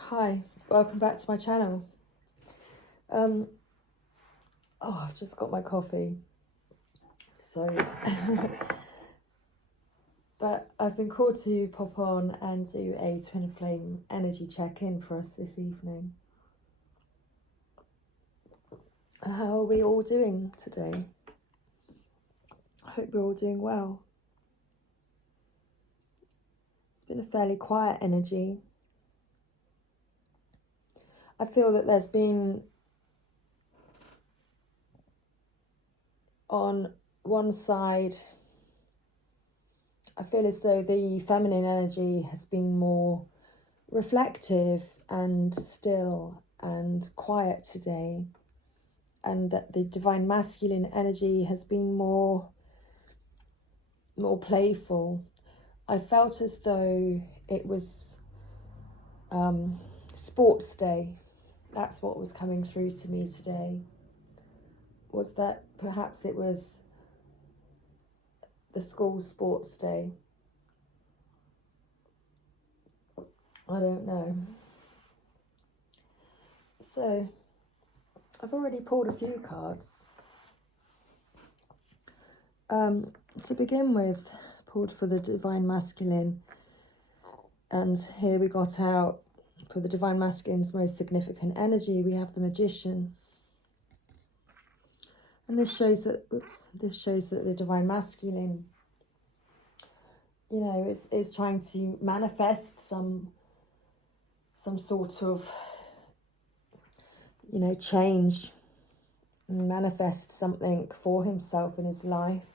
Hi, welcome back to my channel. I've just got my coffee, so but I've been called to pop on and do a twin flame energy check-in for us this evening. How are we all doing today? I hope we're all doing well. It's been a fairly quiet energy. I feel that there's been, on one side, I feel as though the feminine energy has been more reflective and still and quiet today, and that the divine masculine energy has been more playful. I felt as though it was sports day. That's what was coming through to me today, was that perhaps it was the school sports day. I don't know. So I've already pulled a few cards. To begin with, pulled for the divine masculine, and here we got out for the divine masculine's most significant energy. We have the Magician, and this shows that the divine masculine, is trying to manifest some sort of change, manifest something for himself in his life.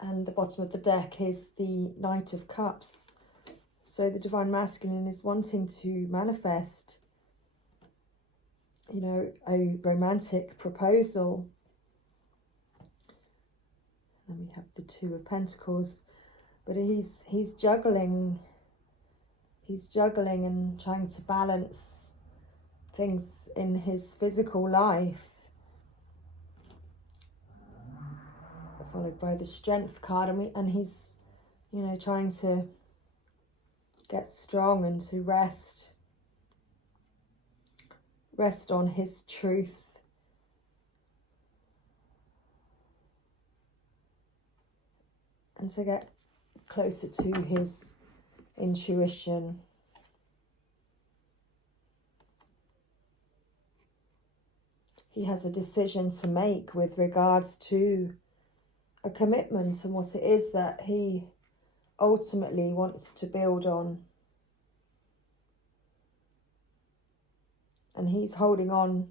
And the bottom of the deck is the Knight of Cups. So the divine masculine is wanting to manifest, a romantic proposal. Then we have the Two of Pentacles, but he's juggling and trying to balance things in his physical life, followed by the Strength card, and he's trying to get strong and to rest on his truth, and to get closer to his intuition. He has a decision to make with regards to a commitment and what it is that he ultimately wants to build on. And he's holding on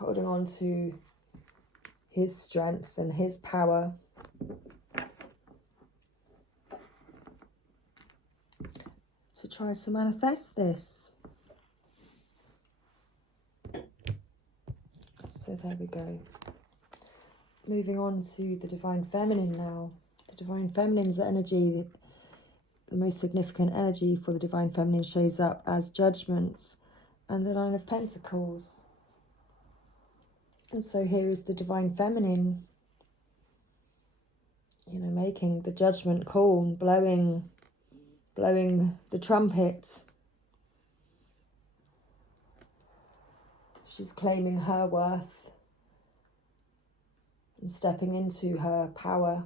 to his strength and his power to try to manifest this. So there we go. Moving on to the divine feminine now. The divine feminine's energy, the most significant energy for the divine feminine, shows up as Judgment and the Nine of Pentacles. And so here is the divine feminine, making the judgment call, blowing the trumpet. She's claiming her worth and stepping into her power,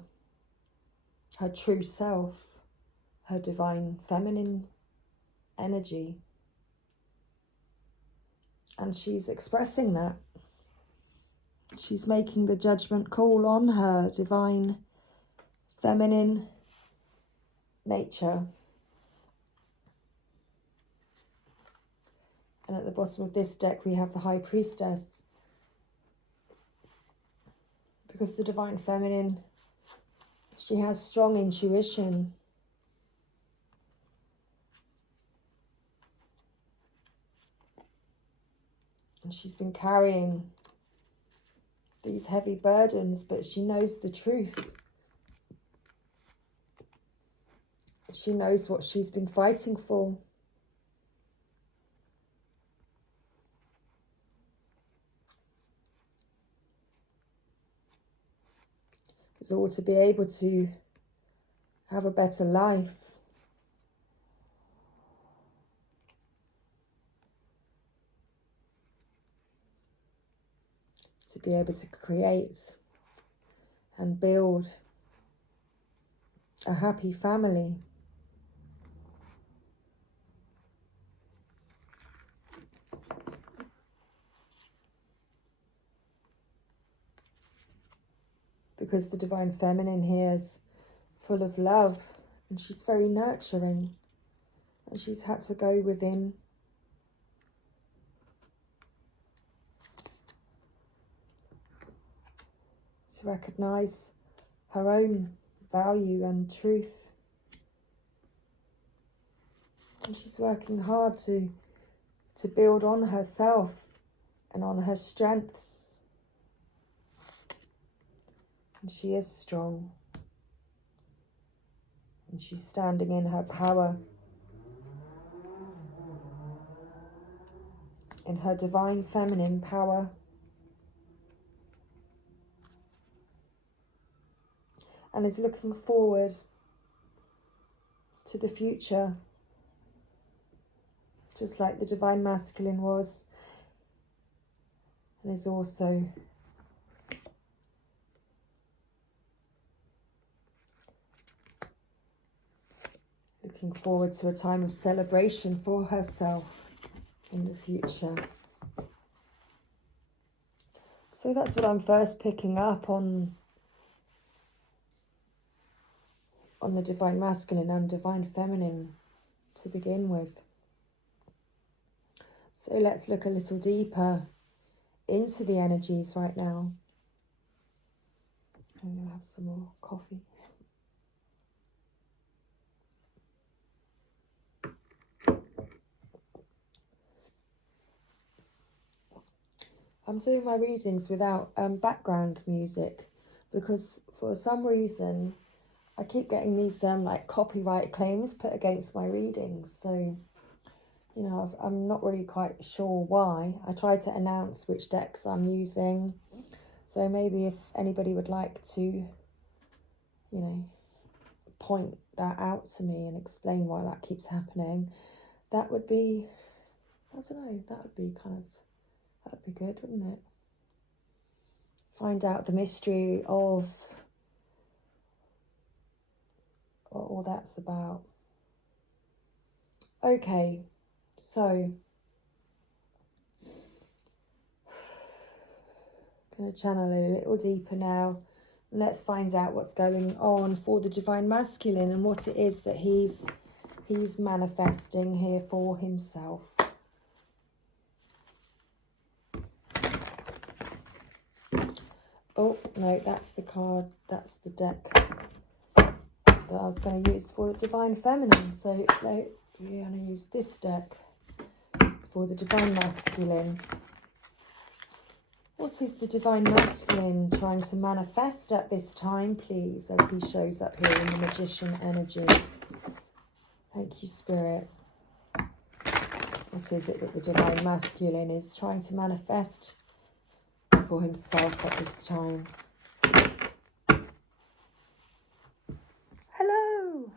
her true self, her divine feminine energy. And she's expressing that. She's making the judgment call on her divine feminine nature. And at the bottom of this deck, we have the High Priestess. Because the divine feminine, she has strong intuition. And she's been carrying these heavy burdens, but she knows the truth. She knows what she's been fighting for. It's all to be able to have a better life. To be able to create and build a happy family. Because the Divine Feminine here is full of love and she's very nurturing, and she's had to go within to recognize her own value and truth. And she's working hard to build on herself and on her strengths. And she is strong. And she's standing in her power, in her Divine Feminine power. And is looking forward to the future, just like the Divine Masculine was, and is also looking forward to a time of celebration for herself in the future. So that's what I'm first picking up on the Divine Masculine and Divine Feminine to begin with. So let's look a little deeper into the energies right now. I'm going to have some more coffee. I'm doing my readings without background music because for some reason I keep getting these like copyright claims put against my readings. So, you know, I'm not really quite sure why. I tried to announce which decks I'm using. So maybe if anybody would like to, you know, point that out to me and explain why that keeps happening, that would be, I don't know, that would be good, wouldn't it? Find out the mystery of what all that's about. Okay, so I'm going to channel a little deeper now. Let's find out what's going on for the Divine Masculine and what it is that he's manifesting here for himself. Oh, no, that's the card, that's the deck that I was going to use for the Divine Feminine. So no, we're going to use this deck for the Divine Masculine. What is the Divine Masculine trying to manifest at this time, please, as he shows up here in the Magician energy? Thank you, Spirit. What is it that the Divine Masculine is trying to manifest for himself at this time? Hello!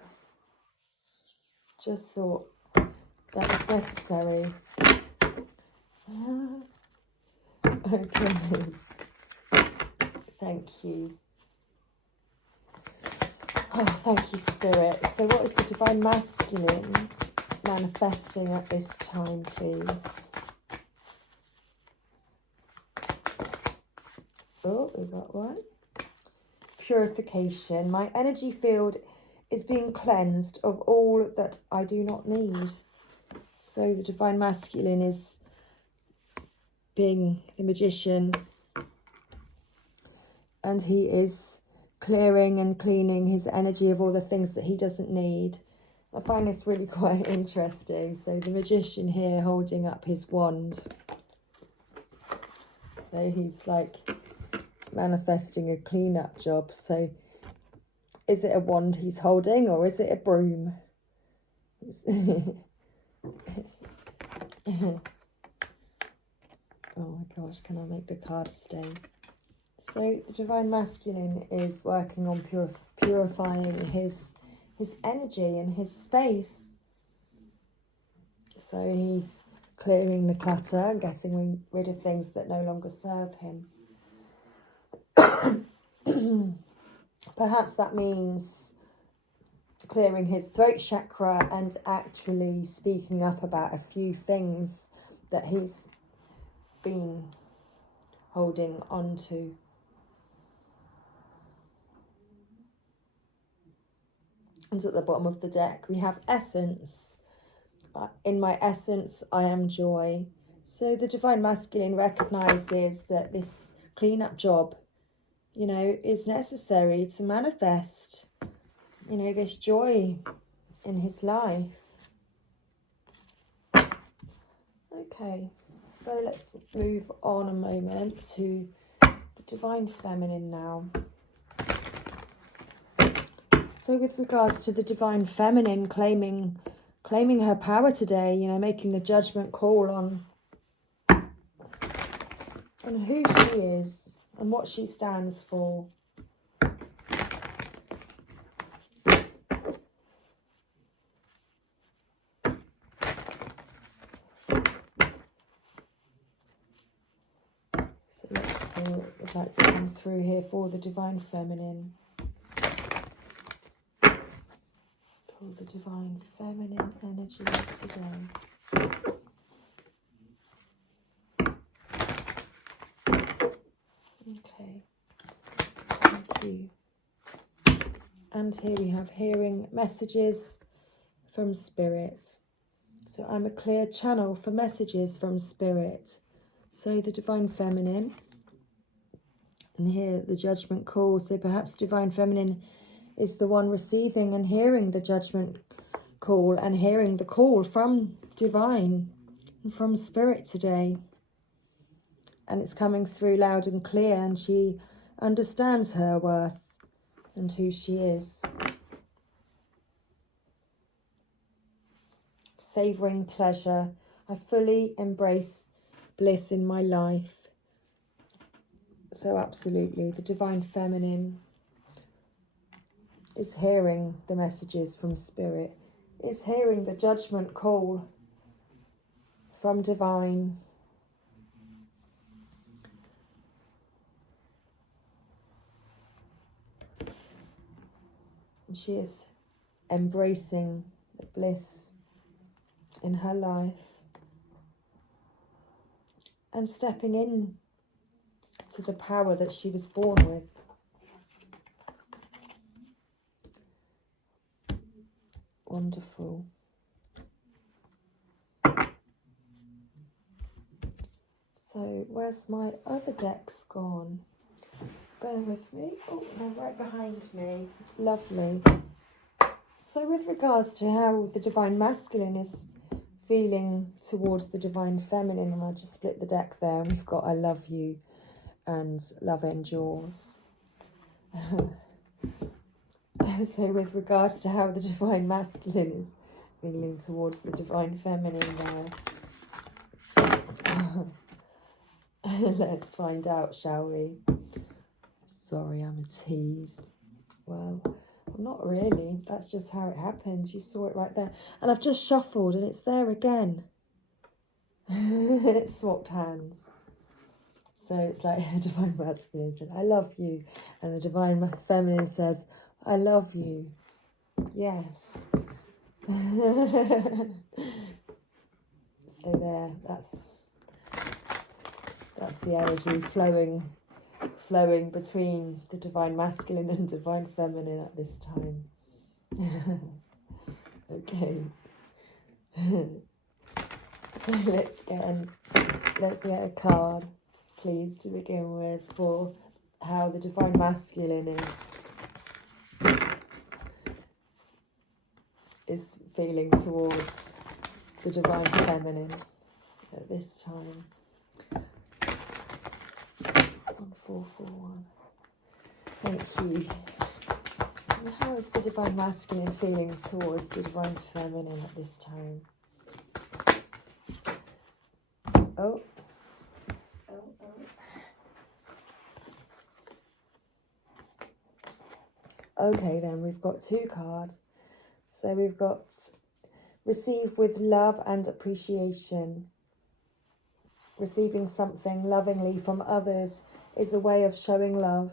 Just thought that was necessary. Okay. Thank you. Oh, thank you, Spirit. So what is the Divine Masculine manifesting at this time, please? Oh, we got one. Purification. My energy field is being cleansed of all that I do not need. So the Divine Masculine is being the Magician, and he is clearing and cleaning his energy of all the things that he doesn't need. I find this really quite interesting. So the Magician here holding up his wand. So he's like manifesting a clean-up job. So is it a wand he's holding, or is it a broom? Oh my gosh, can I make the card stay? So the Divine Masculine is working on purifying his energy and his space. So he's clearing the clutter and getting rid of things that no longer serve him. Perhaps that means clearing his throat chakra and actually speaking up about a few things that he's been holding on to. And at the bottom of the deck we have Essence. In my essence I am joy. So the Divine Masculine recognises that this clean-up job, you know, is necessary to manifest, you know, this joy in his life. Okay, so let's move on a moment to the Divine Feminine now. So with regards to the Divine Feminine claiming her power today, you know, making the judgment call on who she is and what she stands for. So let's see what would like to come through here for the Divine Feminine. Pull the Divine Feminine energy today. Okay, thank you. And here we have hearing messages from Spirit. So I'm a clear channel for messages from Spirit. So the Divine Feminine, and here the judgment call. So perhaps Divine Feminine is the one receiving and hearing the judgment call and hearing the call from Divine and from Spirit today. And it's coming through loud and clear, and she understands her worth and who she is. Savouring pleasure. I fully embrace bliss in my life. So absolutely, the Divine Feminine is hearing the messages from Spirit, is hearing the judgment call from Divine. And she is embracing the bliss in her life and stepping in to the power that she was born with. Wonderful. So where's my other decks gone? Bear with me. Oh, they're right behind me. Lovely. So with regards to how the Divine Masculine is feeling towards the Divine Feminine, and I just split the deck there, and we've got I love you and love endures. So with regards to how the Divine Masculine is feeling towards the Divine Feminine now, let's find out, shall we? Sorry, I'm a tease. Well, not really. That's just how it happens. You saw it right there. And I've just shuffled and it's there again. It swapped hands. So it's like the Divine Masculine said, I love you. And the Divine Feminine says, I love you. Yes. So there, that's the energy flowing between the Divine Masculine and Divine Feminine at this time. Okay. So let's get a card, please, to begin with, for how the Divine Masculine is feeling towards the Divine Feminine at this time. 1441. Thank you. And how is the Divine Masculine feeling towards the Divine Feminine at this time? Oh. Okay, then we've got 2 cards. So we've got receive with love and appreciation. Receiving something lovingly from others is a way of showing love.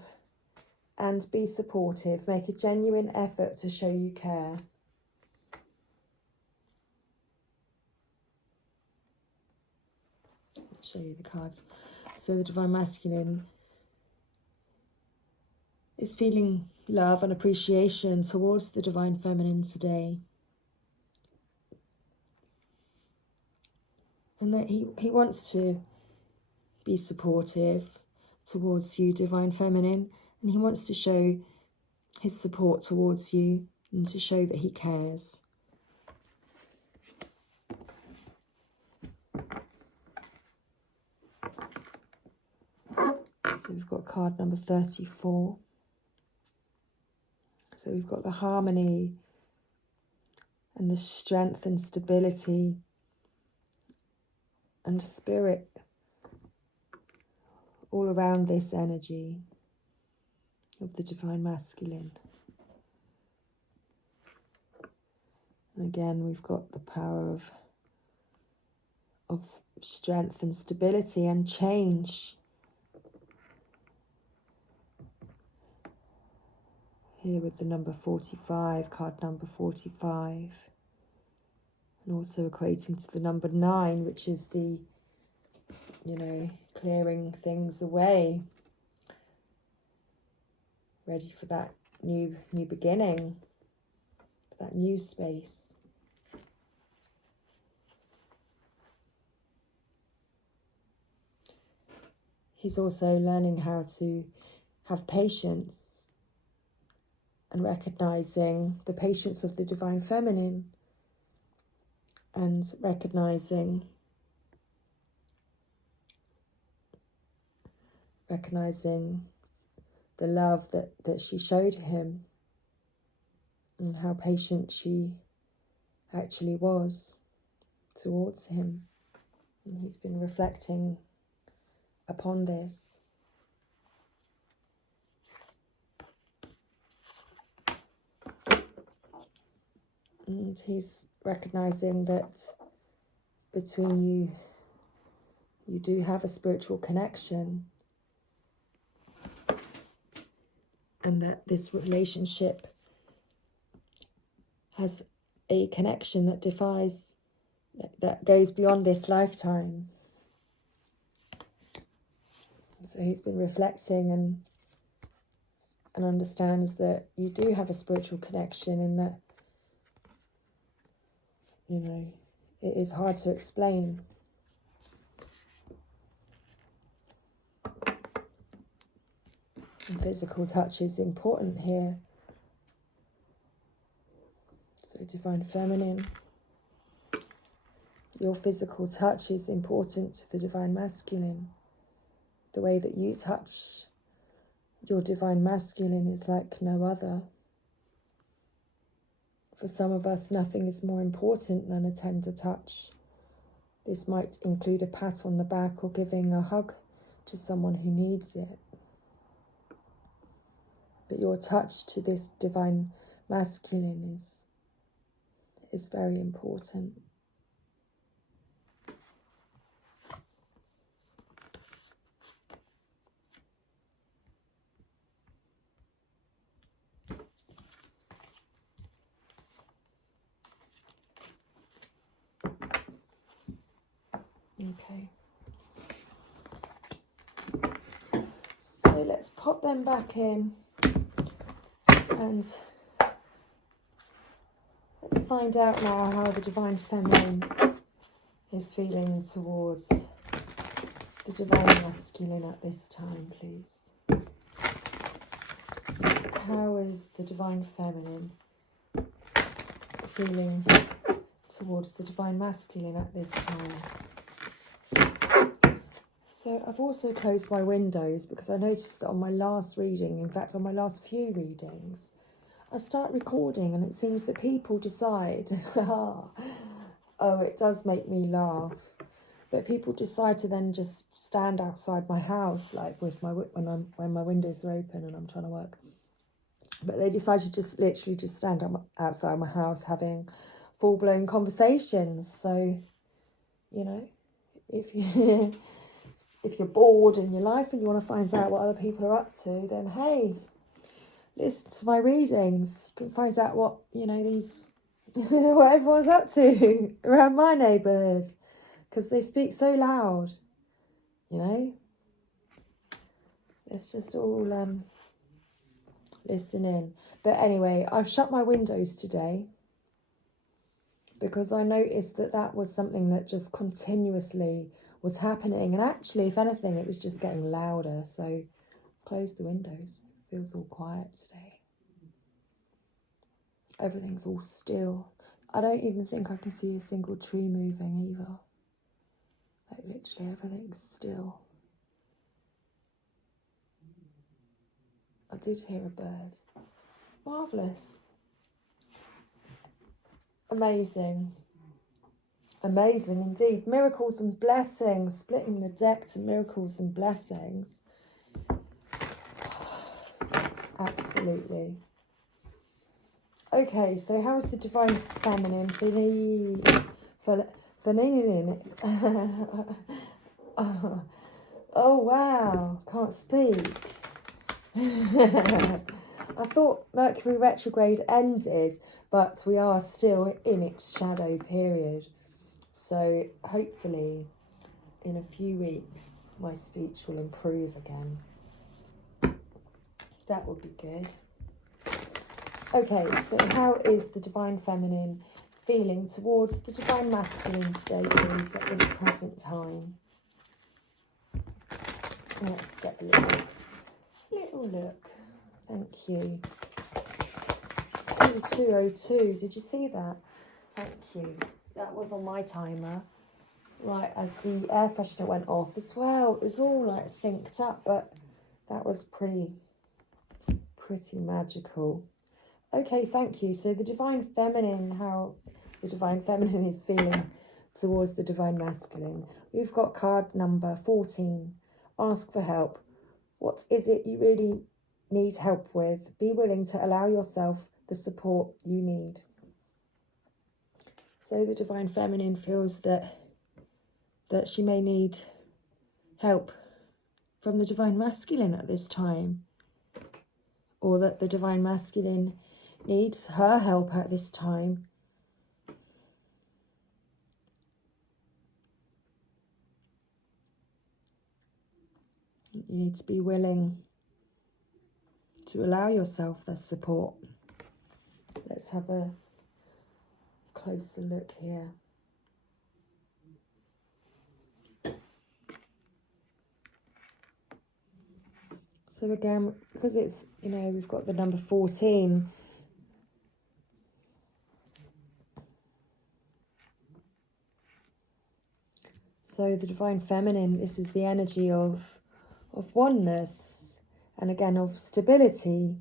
And be supportive. Make a genuine effort to show you care. I'll show you the cards. So the Divine Masculine is feeling love and appreciation towards the Divine Feminine today. And that he wants to be supportive towards you, Divine Feminine, and he wants to show his support towards you and to show that he cares. So we've got card number 34. So we've got the harmony and the strength and stability and spirit all around this energy of the Divine Masculine. And again, we've got the power of strength and stability and change. Here with the number 45, card number 45. And also equating to the number 9, which is the, clearing things away. Ready for that new beginning, that new space. He's also learning how to have patience and recognizing the patience of the Divine Feminine and recognizing the love that she showed him and how patient she actually was towards him. And he's been reflecting upon this. And he's recognizing that between you do have a spiritual connection, and that this relationship has a connection that goes beyond this lifetime. So he's been reflecting and understands that you do have a spiritual connection, in that, it is hard to explain. And physical touch is important here. So Divine Feminine, your physical touch is important to the Divine Masculine. The way that you touch your Divine Masculine is like no other. For some of us, nothing is more important than a tender touch. This might include a pat on the back or giving a hug to someone who needs it. But your touch to this Divine Masculine is very important. Okay. So let's pop them back in and let's find out now how the Divine Feminine is feeling towards the Divine Masculine at this time, please. How is the Divine Feminine feeling towards the Divine Masculine at this time? So I've also closed my windows because I noticed that on my last reading, in fact on my last few readings, I start recording and it seems that people decide, oh, it does make me laugh, but people decide to then just stand outside my house, like with my when my windows are open and I'm trying to work, But they decided to just literally just stand outside my house having full-blown conversations. So, you know, if you if you're bored in your life and you want to find out what other people are up to, then hey, listen to my readings. You can find out what, you know, these what everyone's up to around my neighbourhood, because they speak so loud, you know. Let's just all listen in. But anyway, I've shut my windows today because I noticed that that was something that just continuously was happening, and actually, if anything, it was just getting louder. So close the windows. It feels all quiet today. Everything's all still. I don't even think I can see a single tree moving either. Like literally everything's still. I did hear a bird. Marvellous. Amazing. Amazing indeed. Miracles and blessings. Splitting the deck to miracles and blessings. Absolutely. Okay, so how's the Divine Feminine feeling? Oh wow, can't speak. I thought Mercury retrograde ended, but we are still in its shadow period. So hopefully in a few weeks my speech will improve again. That would be good. Okay, so how is the Divine Feminine feeling towards the Divine Masculine today, please, at this present time? Let's get a little look. Thank you. 2202, did you see that? Thank you. That was on my timer. Right, as the air freshener went off as well. It was all like synced up, but that was pretty magical. Okay, thank you. So the Divine Feminine, how the Divine Feminine is feeling towards the Divine Masculine. We've got card number 14. Ask for help. What is it you really need help with? Be willing to allow yourself the support you need. So the Divine Feminine feels that she may need help from the Divine Masculine at this time, or that the Divine Masculine needs her help at this time. You need to be willing to allow yourself the support. Let's have a closer look here. So again, because it's, you know, we've got the number 14. So the Divine Feminine, this is the energy of oneness, and again of stability,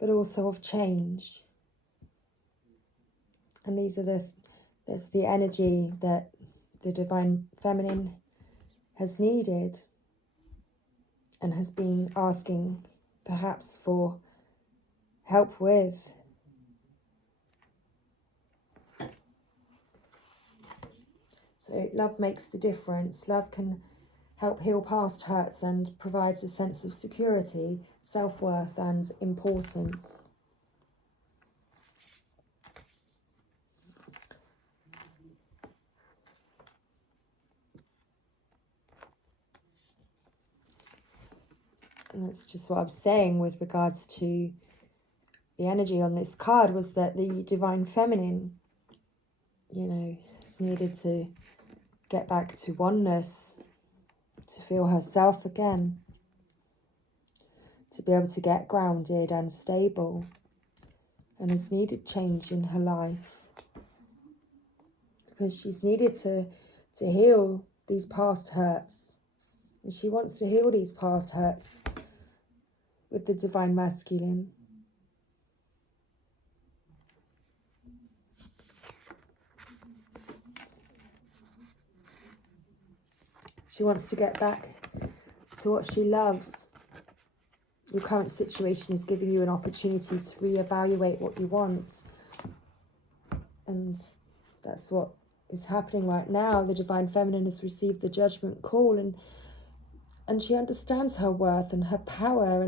but also of change. And that's the energy that the Divine Feminine has needed and has been asking perhaps for help with. So love makes the difference. Love can help heal past hurts and provides a sense of security, self-worth and importance. And that's just what I'm saying with regards to the energy on this card, was that the Divine Feminine, you know, has needed to get back to oneness, to feel herself again, to be able to get grounded and stable, and has needed change in her life because she's needed to heal these past hurts, and she wants to heal these past hurts with the Divine Masculine. She wants to get back to what she loves, your current situation is giving you an opportunity to reevaluate what you want. And that's what is happening right now. The Divine Feminine has received the judgment call, and she understands her worth and her power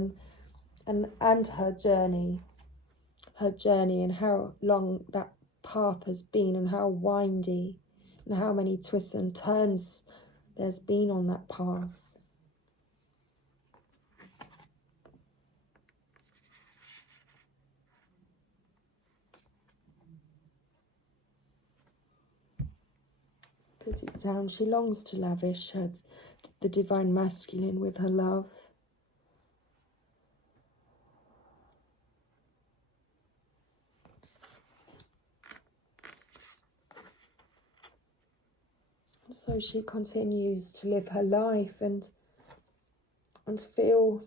and her journey and how long that path has been, and how windy and how many twists and turns there's been on that path. Put it down. She longs to lavish the Divine Masculine with her love. So she continues to live her life and feel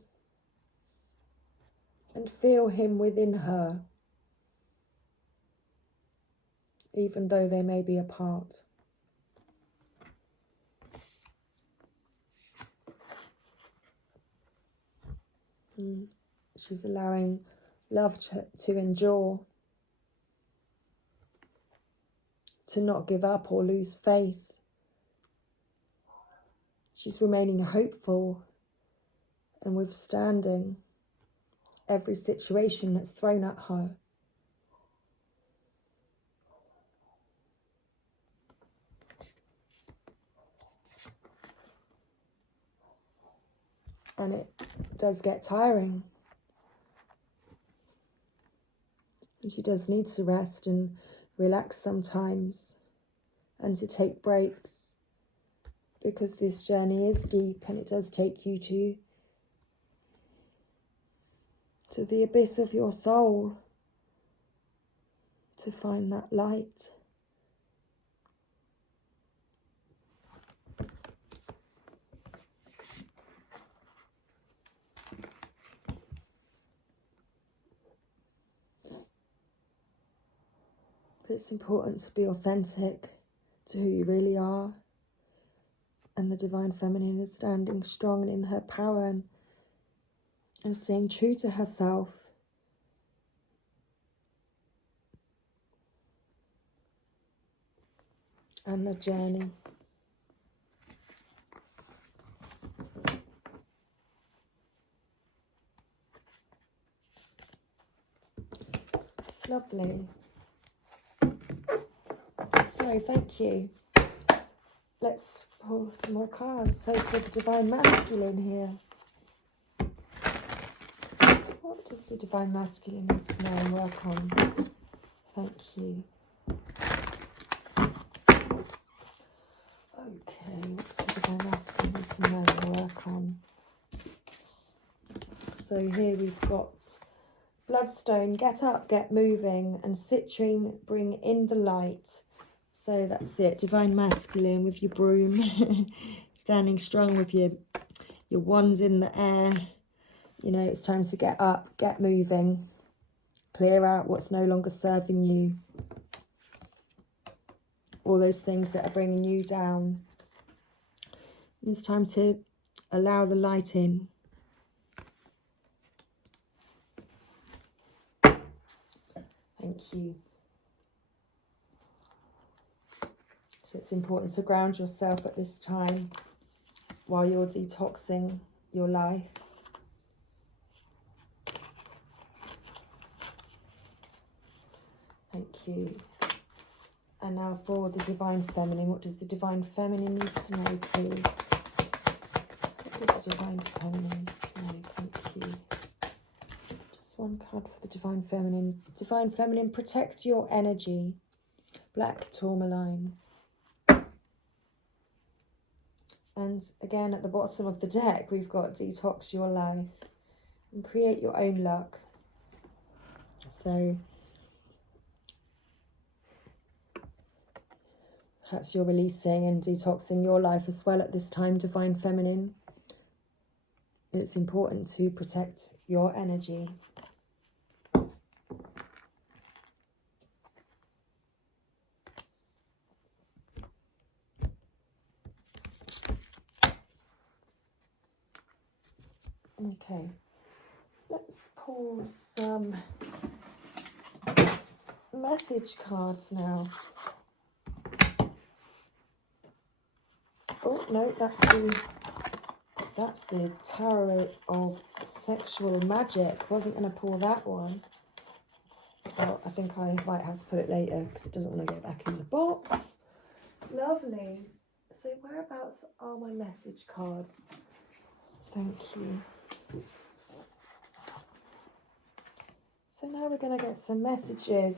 him within her, even though they may be apart. She's allowing love to endure, to not give up or lose faith. She's remaining hopeful and withstanding every situation that's thrown at her. And it does get tiring. And she does need to rest and relax sometimes, and to take breaks, because this journey is deep and it does take you to the abyss of your soul to find that light. But it's important to be authentic to who you really are. And the Divine Feminine is standing strong in her power and staying true to herself. And the journey. Lovely. So, thank you. Let's pull some more cards. So, for the Divine Masculine here, what does the Divine Masculine need to know and work on? Thank you. Okay, what does the Divine Masculine need to know and work on? So, here we've got Bloodstone, get up, get moving, and Citrine, bring in the light. So that's it, Divine Masculine with your broom, standing strong with your wands in the air. You know, it's time to get up, get moving, clear out what's no longer serving you. All those things that are bringing you down. It's time to allow the light in. Thank you. So it's important to ground yourself at this time while you're detoxing your life. Thank you. And now for the Divine Feminine. What does the Divine Feminine need to know, please? What does the Divine Feminine need to know? Thank you. Just one card for the Divine Feminine. Divine Feminine, protect your energy. Black tourmaline. And again, at the bottom of the deck, we've got detox your life and create your own luck. So perhaps you're releasing and detoxing your life as well at this time, Divine Feminine. It's important to protect your energy. Okay, Let's pull some message cards now. Oh no, that's the Tarot of Sexual Magic. Wasn't going to pull that one. Well, I think I might have to put it later because it doesn't want to go back in the box. Lovely. So whereabouts are my message cards? Thank you. So now we're going to get some messages.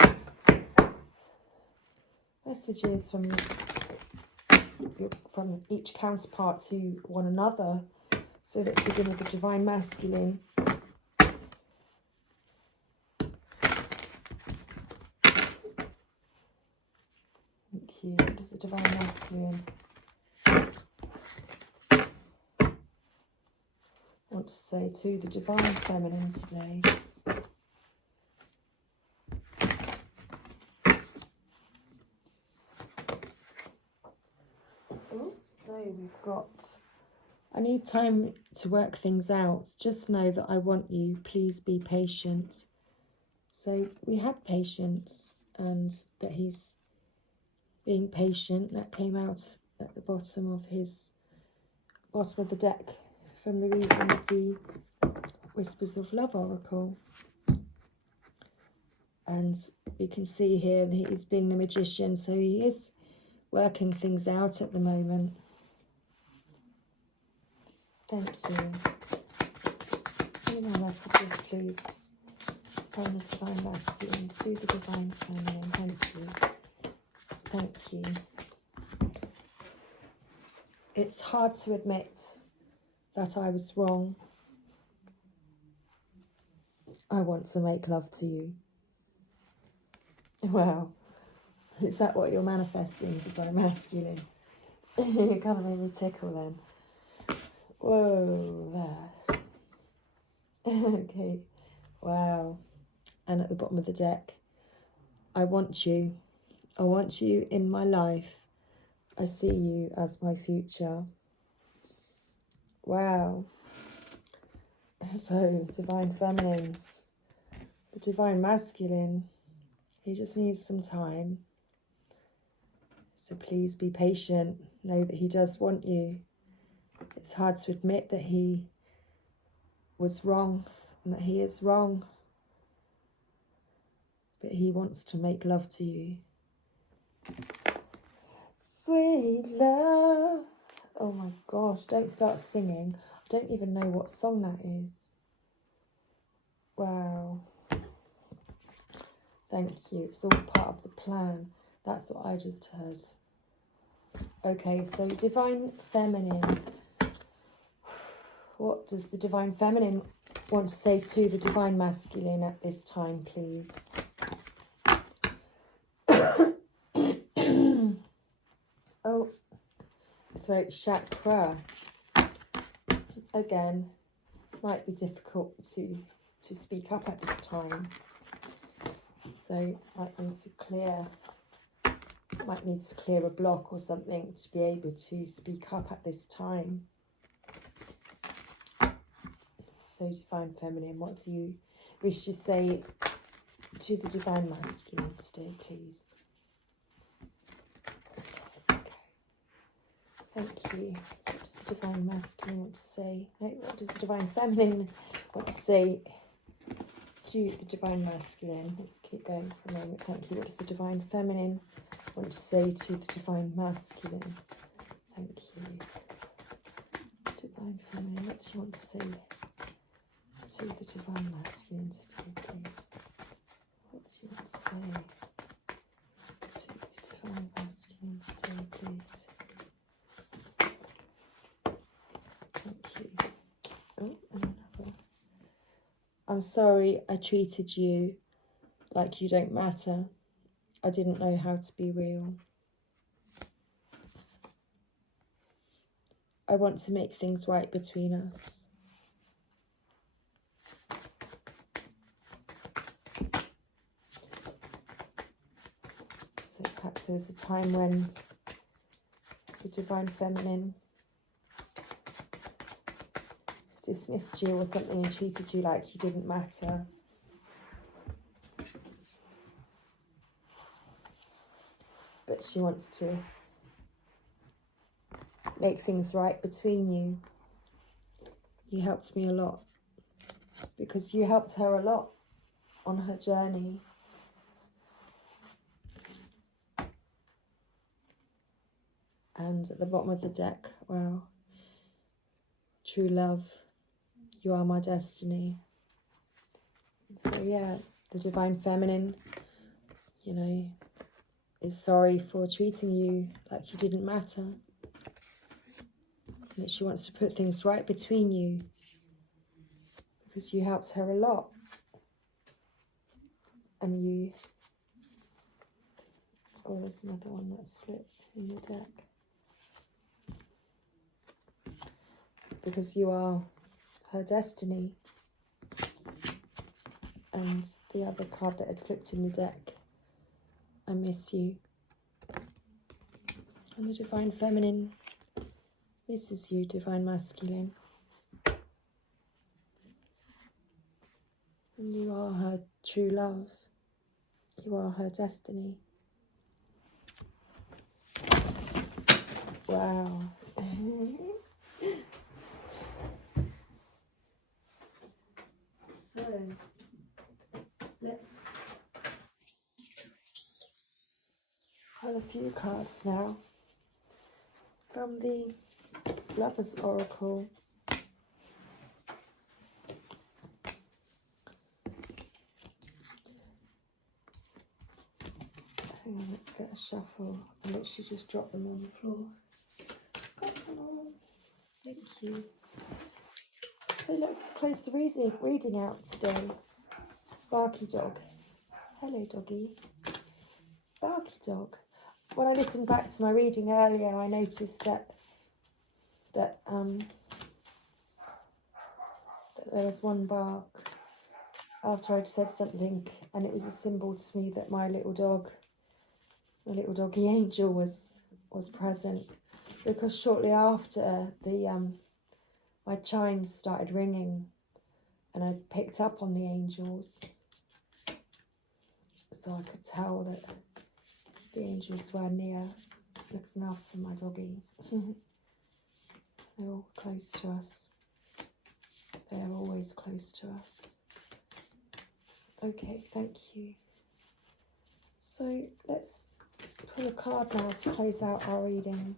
Messages from each counterpart to one another. So let's begin with the Divine Masculine. Thank you. What does the Divine Masculine want to say to the Divine Feminine today? So we've got, I need time to work things out. Just know that I want you. Please be patient. So we had patience, and that he's being patient. That came out at the bottom of the deck from the reading of the Whispers of Love Oracle. And we can see here that he's being the magician, so he is working things out at the moment. Thank you. Any more messages, please, from the Divine Masculine to the Divine Feminine. Thank you. Thank you. It's hard to admit that I was wrong. I want to make love to you. Wow. Is that what you're manifesting, Divine Masculine? You kind of made me tickle then. Whoa, there. Okay, wow. And at the bottom of the deck, I want you. I want you in my life. I see you as my future. Wow. So, Divine Feminines. The Divine Masculine, he just needs some time. So please be patient. Know that he does want you. It's hard to admit that he was wrong and that he is wrong. But he wants to make love to you. Sweet love. Oh my gosh, don't start singing. I don't even know what song that is. Wow. Thank you. It's all part of the plan. That's what I just heard. Okay, so Divine Feminine. What does the Divine Feminine want to say to the Divine Masculine at this time, please? Oh, throat chakra. Again, might be difficult to speak up at this time. So might need to clear a block or something to be able to speak up at this time. So Divine Feminine, what do you wish to say to the Divine Masculine today, please? Okay, let's go. Thank you. What does the Divine Masculine want to say? No, what does the Divine Feminine want to say to the Divine Masculine? Let's keep going for a moment. Thank you. What does the Divine Feminine want to say to the Divine Masculine? Thank you. Divine Feminine, what do you want to say to the Divine Masculine today, please? What do you want to say to the Divine Masculine today, please? Thank you. Oh, and another. I'm sorry I treated you like you don't matter. I didn't know how to be real. I want to make things right between us. So perhaps there was a time when the Divine Feminine dismissed you or something and treated you like you didn't matter. But she wants to make things right between you. You helped me a lot because you helped her a lot on her journey. And at the bottom of the deck, wow, true love, you are my destiny. So yeah, the Divine Feminine, you know, is sorry for treating you like you didn't matter. And that she wants to put things right between you because you helped her a lot. And you... Oh, there's another one that's flipped in the deck. Because you are her destiny. And the other card that had flipped in the deck, I miss you. And the Divine Feminine, this is you, Divine Masculine. And you are her true love. You are her destiny. Wow. So, let's pull a few cards now from the Lover's Oracle. Hang on, let's get a shuffle. I literally just dropped them on the floor. Thank you. So let's close the reading out today. Barky dog. Hello, doggy. Barky dog. When I listened back to my reading earlier, I noticed that there was one bark after I'd said something, and it was a symbol to me that my little dog, the little doggy angel, was present. Because shortly after, my chimes started ringing, and I picked up on the angels, so I could tell that the angels were near, looking after my doggy. They're all close to us. They are always close to us. Okay, thank you. So let's pull a card now to close out our reading.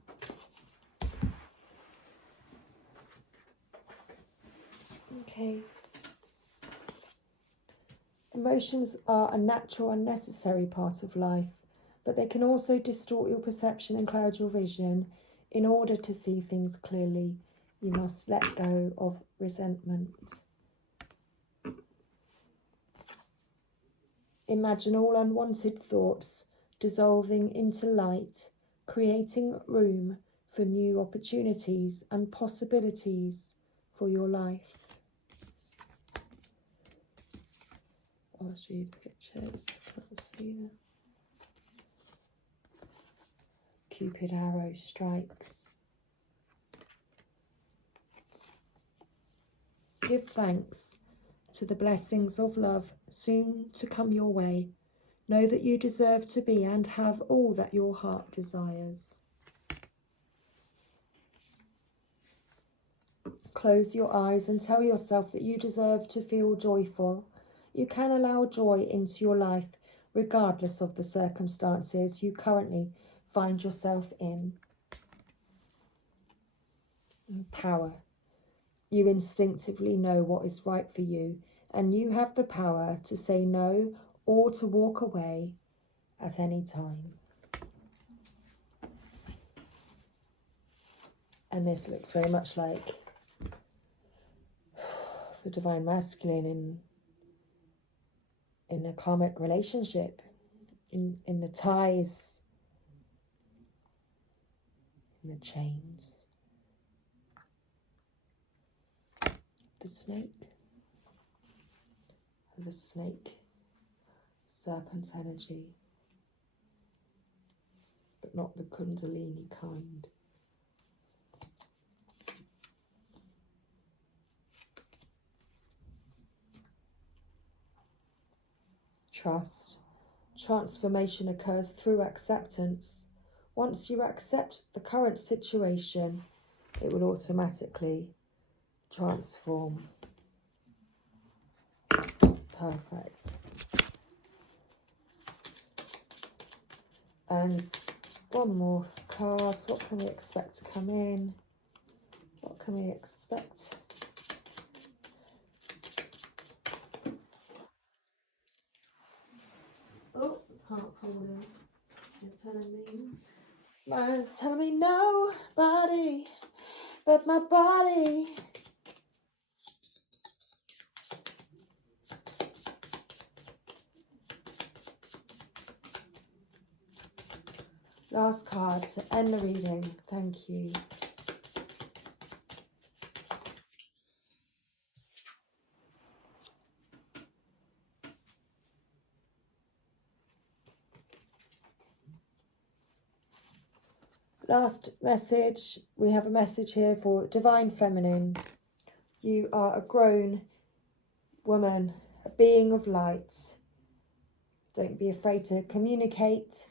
Okay. Emotions are a natural and necessary part of life, but they can also distort your perception and cloud your vision. In order to see things clearly, you must let go of resentment. Imagine all unwanted thoughts dissolving into light, creating room for new opportunities and possibilities for your life. I'll show you the pictures. Can't see them. Cupid arrow strikes. Give thanks to the blessings of love soon to come your way. Know that you deserve to be and have all that your heart desires. Close your eyes and tell yourself that you deserve to feel joyful. You can allow joy into your life regardless of the circumstances you currently find yourself in. Power. You instinctively know what is right for you, and you have the power to say no or to walk away at any time. And this looks very much like the Divine Masculine in a karmic relationship, in the ties, in the chains. The snake, serpent energy, but not the Kundalini kind. trust. Transformation occurs through acceptance. Once you accept the current situation, it will automatically transform. Perfect. And one more card. What can we expect to come in? What can we expect? Oh, can't pull them. They're telling me. Mine's telling me nobody but my body. Last card to end the reading. Thank you. Last message. We have a message here for Divine Feminine. You are a grown woman, a being of light. Don't be afraid to communicate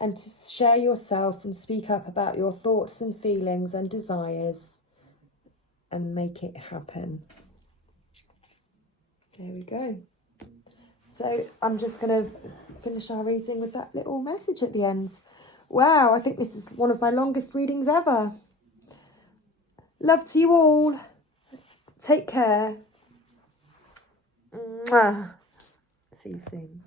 and to share yourself and speak up about your thoughts and feelings and desires and make it happen. There we go. So I'm just going to finish our reading with that little message at the end. Wow, I think this is one of my longest readings ever. Love to you all. Take care. Mwah. See you soon.